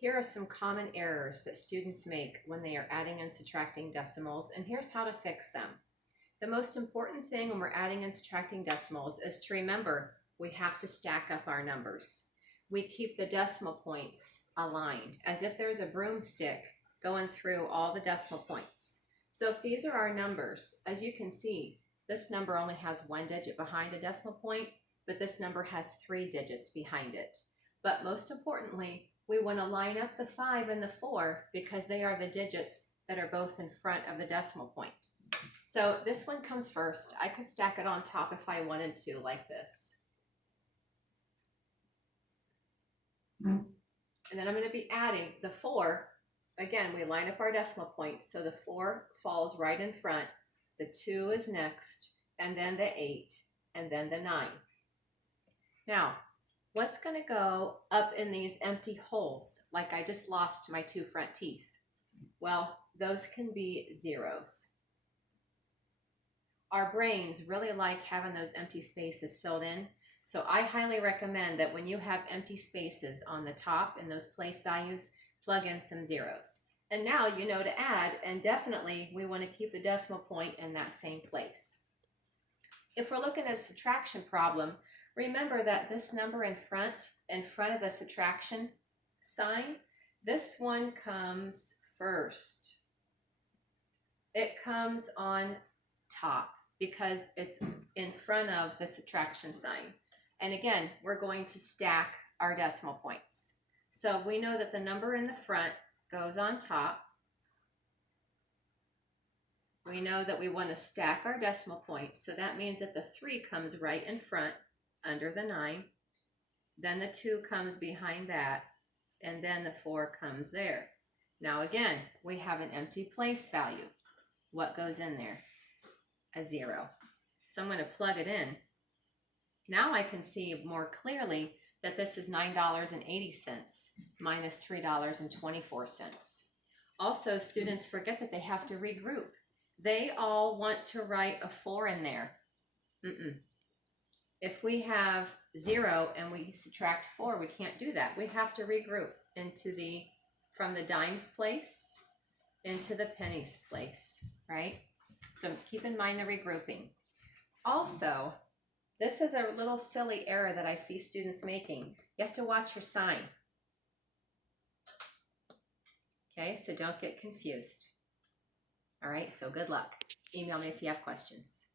here are some common errors that students make when they are adding and subtracting decimals, and here's how to fix them. The most important thing when we're adding and subtracting decimals is to remember we have to stack up our numbers. We keep the decimal points aligned as if there's a broomstick going through all the decimal points. So if these are our numbers, as you can see, this number only has one digit behind the decimal point, but this number has 3 digits behind it. But most importantly, we want to line up the 5 and the 4 because they are the digits that are both in front of the decimal point. So this one comes first. I could stack it on top if I wanted to, like this. And then I'm going to be adding the 4. Again, we line up our decimal points, so the 4 falls right in front, the 2 is next, and then the 8, and then the 9. Now, what's going to go up in these empty holes, like I just lost my 2 front teeth? Well, those can be zeros. Our brains really like having those empty spaces filled in, so I highly recommend that when you have empty spaces on the top in those place values, plug in some zeros. And now you know to add, and definitely we want to keep the decimal point in that same place. If we're looking at a subtraction problem, remember that this number in front of the subtraction sign, this one comes first. It comes on top because it's in front of the subtraction sign. And again, we're going to stack our decimal points. So we know that the number in the front goes on top. We know that we want to stack our decimal points, so that means that the 3 comes right in front under the 9, then the 2 comes behind that, and then the 4 comes there. Now again, we have an empty place value. What goes in there? A 0. So I'm going to plug it in. Now I can see more clearly that this is $9.80 minus $3.24. Also, students forget that they have to regroup. They all want to write a 4 in there. If we have 0 and we subtract 4, we can't do that. We have to regroup from the dimes place into the pennies place, right? So keep in mind the regrouping. Also, this is a little silly error that I see students making. You have to watch your sign. Okay, so don't get confused. All right, so good luck. Email me if you have questions.